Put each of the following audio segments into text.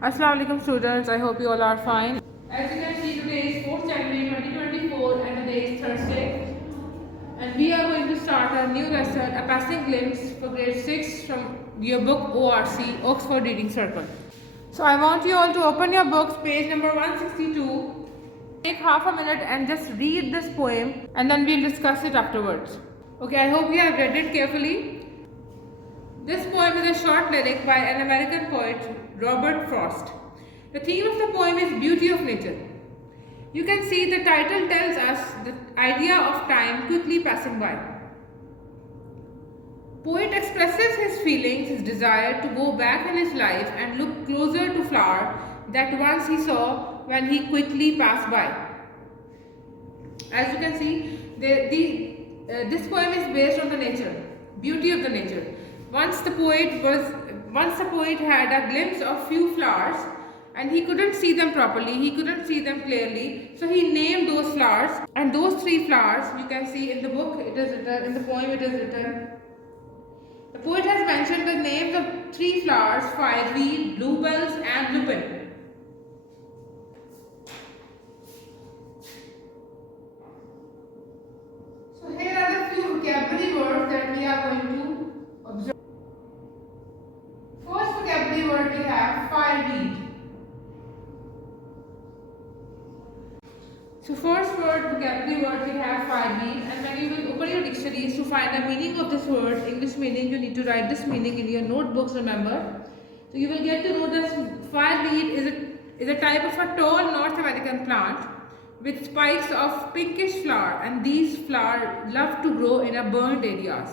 Assalamu alaikum students, I hope you all are fine. As you can see, today is 4th January 2024 and today is Thursday. And we are going to start our new lesson, A Passing Glimpse for grade 6 from your book ORC, Oxford Reading Circle. So I want you all to open your books, page number 162. Take half a minute and just read this poem and then we'll discuss it afterwards. Okay, I hope you have read it carefully. This poem is a short lyric by an American poet, Robert Frost. The theme of the poem is beauty of nature. You can see the title tells us the idea of time quickly passing by. Poet expresses his feelings, his desire to go back in his life and look closer to flower that once he saw when he quickly passed by. As you can see, this poem is based on the nature, beauty of the nature. Once the poet had a glimpse of few flowers and he couldn't see them properly, he couldn't see them clearly, so he named those flowers, and those 3 flowers you can see in the book, it is written, in the poem it is written. The poet has mentioned the names of 3 flowers, fireweed, bluebells and lupin. So here are the few vocabulary words that we are going to observe. First vocabulary word we have fireweed. So first vocabulary word we have fireweed, and when you will open your dictionaries to find the meaning of this word, English meaning, you need to write this meaning in your notebooks, remember. So you will get to know that fireweed is a type of a tall North American plant with spikes of pinkish flower, and these flowers love to grow in a burnt areas.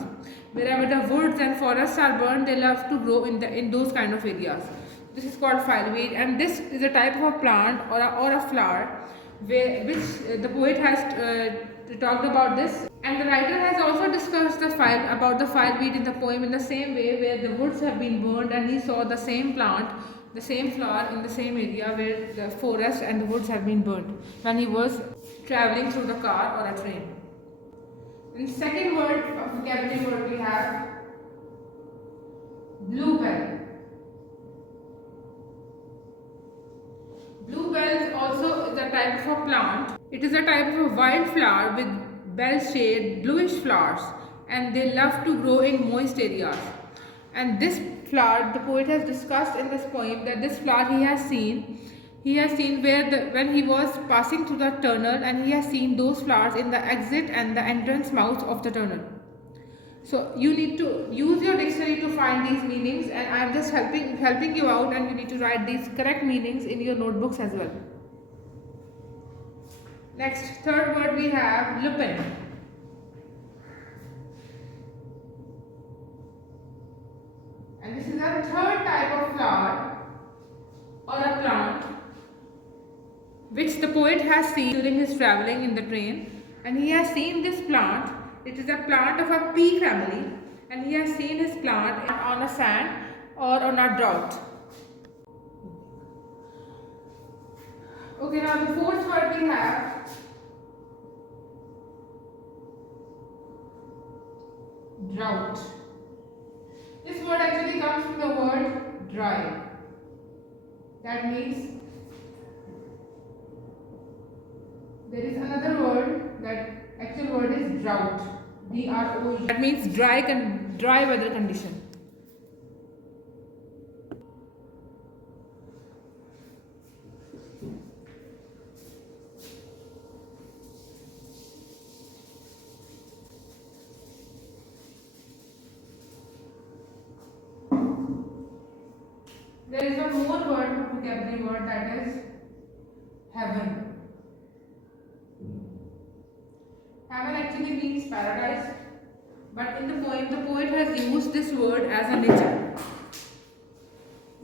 Wherever the woods and forests are burned, they love to grow in those kind of areas. This is called fireweed, and this is a type of a plant or a flower which the poet has talked about this, and the writer has also discussed about the fireweed in the poem in the same way, where the woods have been burned and he saw the same plant, the same flower in the same area where the forest and the woods have been burned when he was traveling through the car or a train. And second vocabulary word we have bluebell. Bluebells also is a type of a plant. It is a type of a wild flower with bell-shaped bluish flowers, and they love to grow in moist areas. And this flower, the poet has discussed in this poem that this flower he has seen when he was passing through the tunnel, and he has seen those flowers in the exit and the entrance mouth of the tunnel. So you need to use your dictionary to find these meanings, and I am just helping you out, and you need to write these correct meanings in your notebooks as well. Next, third word we have lupin. And this is a third type of flower or a plant which the poet has seen during his traveling in the train, and he has seen this plant. It is a plant of a pea family, and he has seen his plant on a sand or on a drought. Okay, now the fourth word we have drought. This word actually comes from the word dry. That means there is another word, that actual word is drought. D-R-O-U. That means dry weather condition. There is one more vocabulary word, that is heaven. Heaven actually means paradise, but in the poem, the poet has used this word as a nature.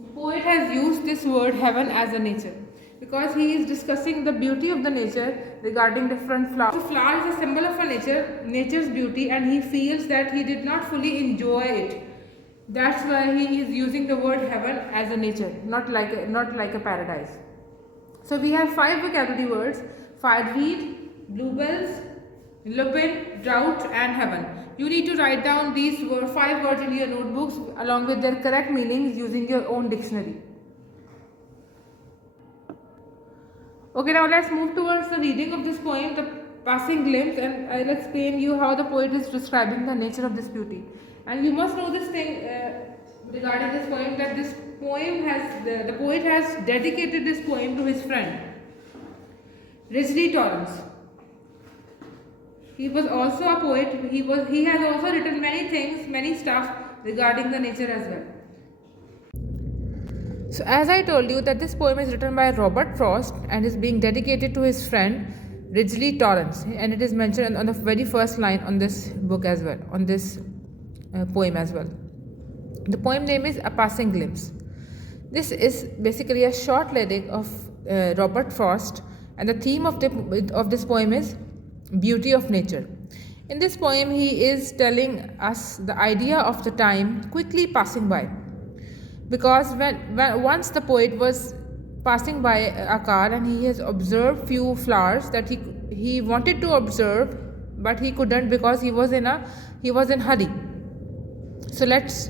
The poet has used this word heaven as a nature because he is discussing the beauty of the nature regarding different flowers. The flower is a symbol of a nature's beauty, and he feels that he did not fully enjoy it. That's why he is using the word heaven as a nature, not like a paradise. So we have 5 vocabulary words: fireweed, bluebells, lupin, drought and heaven. You need to write down these 5 words in your notebooks along with their correct meanings using your own dictionary. Okay, now let's move towards the reading of this poem, The Passing Glimpse, and I'll explain you how the poet is describing the nature of this beauty. And you must know this thing regarding this poem, that this poem has the poet has dedicated this poem to his friend Ridgely Torrance. He was also a poet. He has also written many things, many stuff regarding the nature as well. So as I told you that this poem is written by Robert Frost and is being dedicated to his friend Ridgely Torrance, and it is mentioned on the very first line on this book as well, on this poem as well. The poem name is A Passing Glimpse. This is basically a short lyric of Robert Frost, and the theme of this poem is beauty of nature. In this poem, he is telling us the idea of the time quickly passing by, because when once the poet was passing by a car and he has observed few flowers that he wanted to observe, but he couldn't because he was in hurry. So let's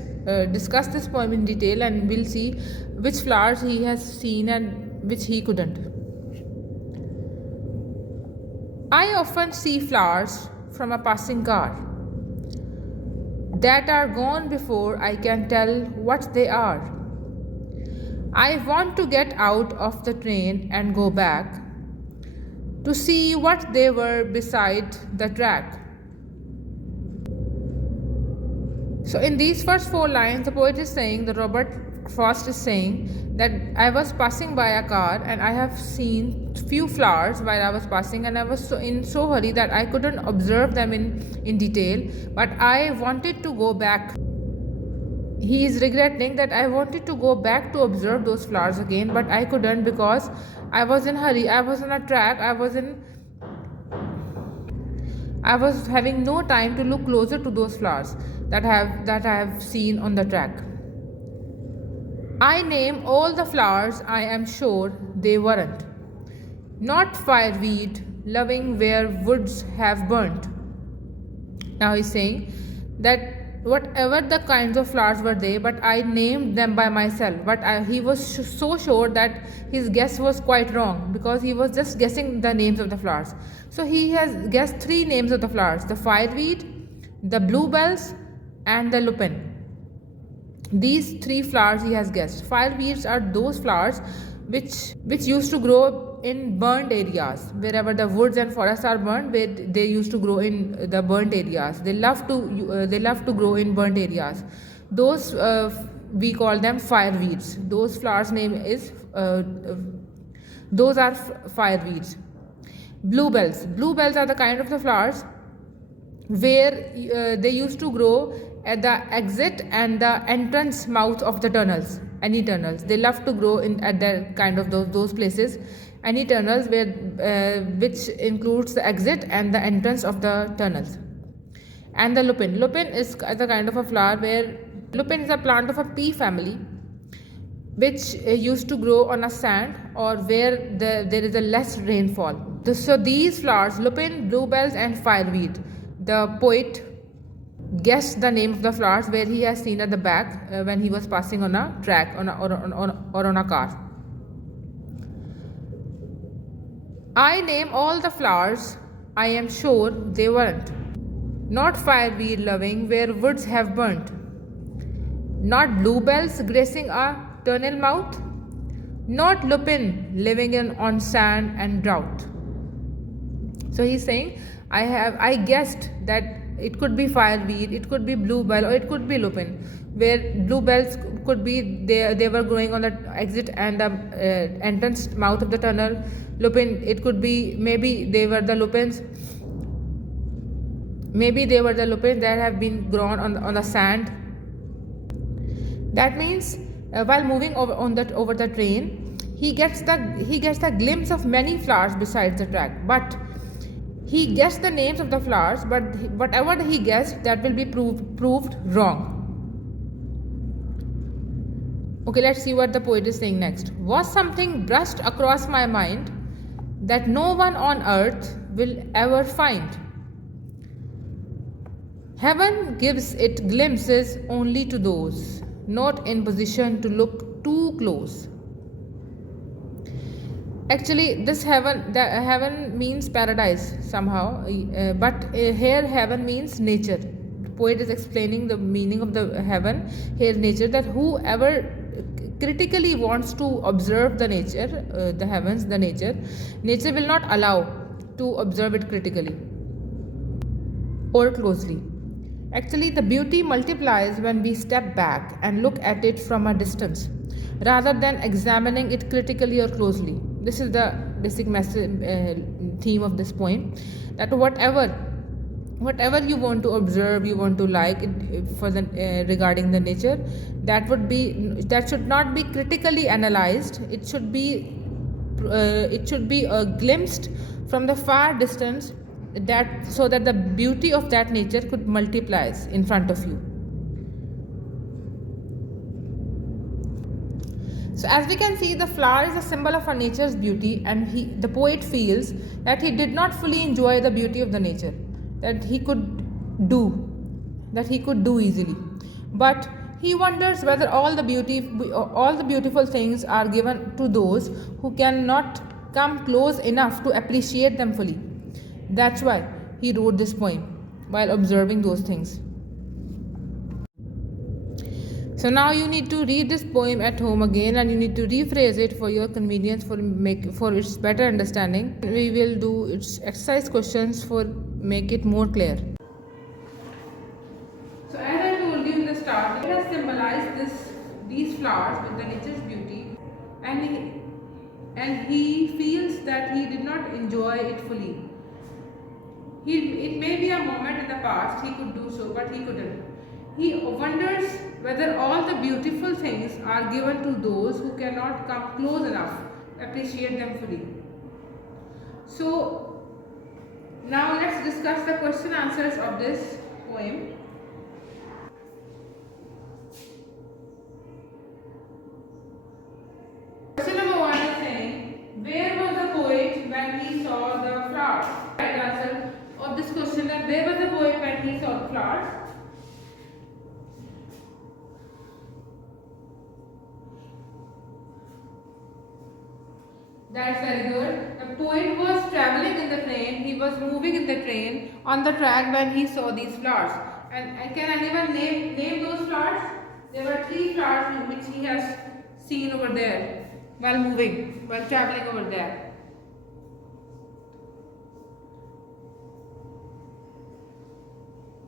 discuss this poem in detail, and we'll see which flowers he has seen and which he couldn't. I often see flowers from a passing car that are gone before I can tell what they are. I want to get out of the train and go back to see what they were beside the track. So in these first 4 lines, the poet is saying, that Robert Frost is saying, that I was passing by a car and I have seen few flowers while I was passing, and I was so hurry that I couldn't observe them in detail, but I wanted to go back. He is regretting that I wanted to go back to observe those flowers again, but I couldn't because I was in hurry. I was on a track. I was having no time to look closer to those flowers that I have seen on the track. I name all the flowers, I am sure they weren't. Not fireweed, loving where woods have burnt. Now he's saying that whatever the kinds of flowers were there, but I named them by myself. But he was so sure that his guess was quite wrong, because he was just guessing the names of the flowers. So he has guessed 3 names of the flowers: the fireweed, the bluebells, and the lupin. These 3 flowers he has guessed. Fireweeds are those flowers which used to grow in burnt areas, wherever the woods and forests are burnt, where they used to grow in the burnt areas. They love to grow in burnt areas. Those we call them fireweeds. Those flowers name is those are fireweeds. Bluebells are the kind of the flowers where they used to grow at the exit and the entrance mouth of the tunnels. Any tunnels, they love to grow at the kind of those places. Any tunnels which includes the exit and the entrance of the tunnels. And the lupin is the kind of a flower where lupin is a plant of a pea family, which used to grow on a sand or where there is a less rainfall. So these flowers, lupin, bluebells, and fireweed, the poet guessed the name of the flowers where he has seen at the back when he was passing on a track or on a car. I name all the flowers, I am sure they weren't. Not fireweed loving where woods have burnt. Not bluebells gracing a tunnel mouth. Not lupin living on sand and drought. So he's saying, I guessed that it could be fireweed, it could be bluebell, or it could be lupin, where bluebells could be they were growing on the exit and the entrance mouth of the tunnel. Lupin, it could be maybe they were the lupins that have been grown on the sand. That means while moving over the train, he gets the glimpse of many flowers besides the track, but he guessed the names of the flowers, but whatever he guessed, that will be proved wrong. Okay, let's see what the poet is saying next. Was something brushed across my mind that no one on earth will ever find? Heaven gives it glimpses only to those not in position to look too close. Actually, this heaven, the heaven means paradise somehow, but here heaven means nature. The poet is explaining the meaning of the heaven here, nature, that whoever critically wants to observe the nature, the heavens, the nature will not allow to observe it critically or closely. Actually, the beauty multiplies when we step back and look at it from a distance rather than examining it critically or closely. This is the basic message, theme of this poem, that whatever you want to observe, you want to like it, for the regarding the nature, that should not be critically analyzed. It should be glimpsed from the far distance, that so that the beauty of that nature could multiplies in front of you. So as we can see, the flower is a symbol of our nature's beauty, and the poet feels that he did not fully enjoy the beauty of the nature that he could do easily, but he wonders whether all the beautiful things are given to those who cannot come close enough to appreciate them fully. That's why he wrote this poem while observing those things. So now you need to read this poem at home again, and you need to rephrase it for your convenience, for its better understanding. We will do its exercise questions for make it more clear. So as I told you in the start, it has symbolized these flowers with the nature's beauty, and he feels that he did not enjoy it fully. It may be a moment in the past he could do so, but he couldn't. He wonders whether all the beautiful things are given to those who cannot come close enough to appreciate them fully. So now let's discuss the question answers of this poem. Question number 1 is saying, where was the poet when he saw the flowers? Right answer of this question is, where was the poet when he saw the flowers? That's very good. The poet was traveling in the train. He was moving in the train on the track when he saw these flowers. And can anyone name those flowers? There were 3 flowers which he has seen over there while traveling over there.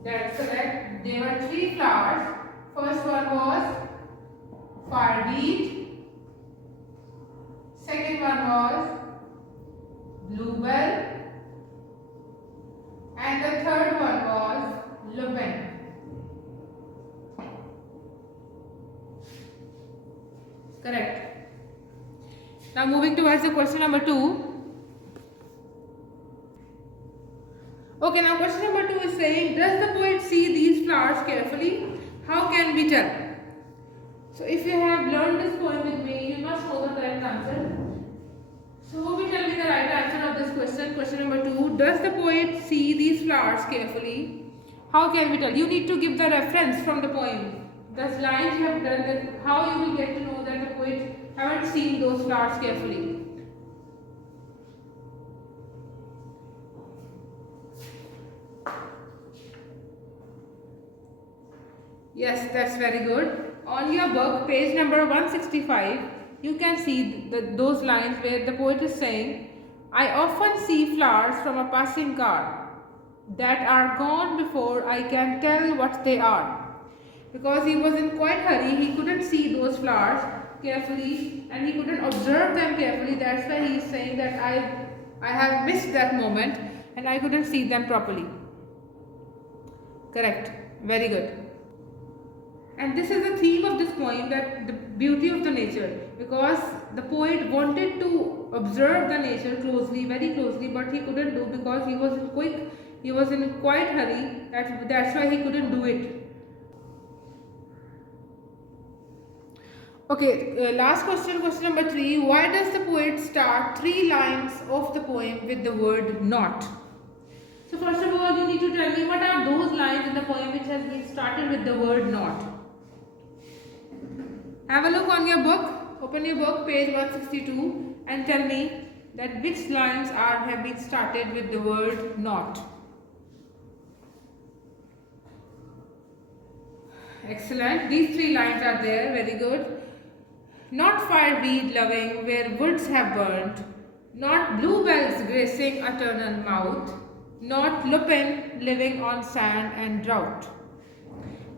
That's correct. There were 3 flowers. First one was fireweed. Second one was bluebell, and the third one was lupin. Correct. Now moving towards the question number 2. Okay, now question number 2 is saying, does the poet see these flowers carefully? How can we tell? So if you have learned this poem with me, you must know the correct answer. So who will tell me the right answer of this question? Question number 2. Does the poet see these flowers carefully? How can we tell? You need to give the reference from the poem. The lines you have done, that how you will get to know that the poet haven't seen those flowers carefully. Yes, that's very good. On your book, page number 165, you can see those lines where the poet is saying, I often see flowers from a passing car that are gone before I can tell what they are. Because he was in quite hurry, he couldn't see those flowers carefully and he couldn't observe them carefully. That's why he is saying that I have missed that moment and I couldn't see them properly. Correct. Very good. And this is the theme of this poem, that the beauty of the nature, because the poet wanted to observe the nature closely, very closely, but he couldn't do because he was in quite hurry. That's why he couldn't do it. Okay, last question, question number 3. Why does the poet start 3 lines of the poem with the word not? So first of all, you need to tell me what are those lines in the poem which has been started with the word not. Have a look on your book, open your book, page 162 and tell me that which lines have been started with the word not. Excellent. These three lines are there. Very good. Not fireweed loving where woods have burnt. Not bluebells gracing a eternal mouth. Not lupin living on sand and drought.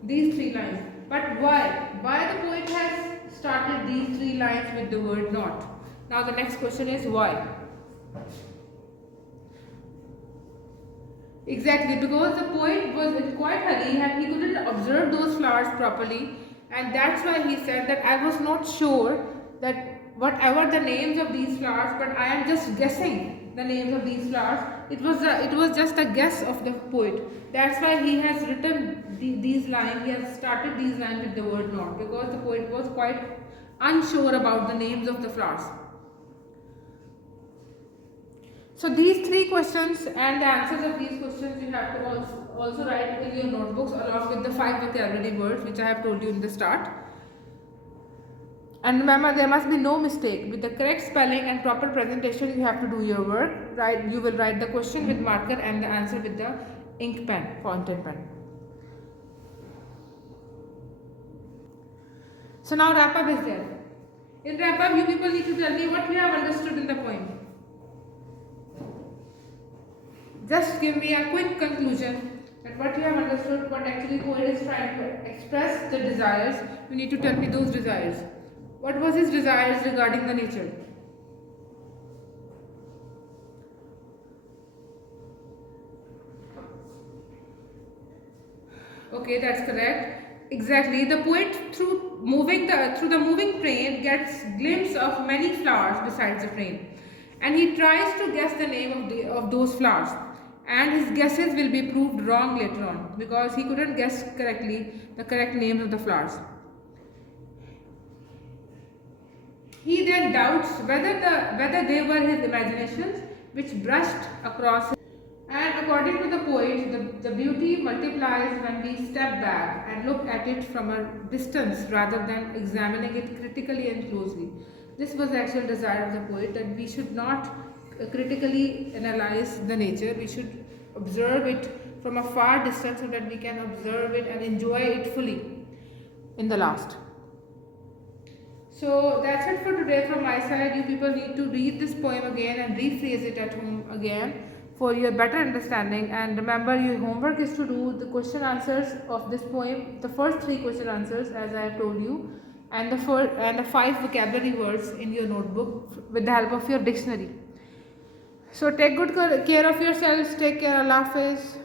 These three lines. But why? Why the poet has started these three lines with the word not? Now the next question is why? Exactly, because the poet was in quite hurry and he couldn't observe those flowers properly, and that's why he said that I was not sure that whatever the names of these flowers, but I am just guessing the names of these flowers. It was just a guess of the poet. That's why he has written these lines. He has started these lines with the word not, because the poet was quite unsure about the names of the flowers. So these three questions and the answers of these questions you have to also write in your notebooks along with the 5 vocabulary words which I have told you in the start. And remember, there must be no mistake. With the correct spelling and proper presentation, you have to do your work. Right? You will write the question with marker and the answer with the ink pen, fountain pen. So now wrap up is there. In wrap up, you people need to tell me what you have understood in the poem. Just give me a quick conclusion that what you have understood, what actually poet is trying to express the desires. You need to tell me those desires. What was his desires regarding the nature? Okay, that's correct. Exactly. The poet through the moving train gets glimpse of many flowers besides the train, and he tries to guess the name of those flowers. And his guesses will be proved wrong later on because he couldn't guess correctly the correct names of the flowers. He then doubts whether they were his imaginations which brushed across him. And according to the poet, the beauty multiplies when we step back and look at it from a distance rather than examining it critically and closely. This was the actual desire of the poet, that we should not critically analyze the nature. We should observe it from a far distance so that we can observe it and enjoy it fully in the last. So that's it for today from my side. You people need to read this poem again and rephrase it at home again for your better understanding. And remember, your homework is to do the question answers of this poem, the first 3 question answers as I have told you, and the 5 vocabulary words in your notebook with the help of your dictionary. So take good care of yourselves. Take care. Allah Hafiz.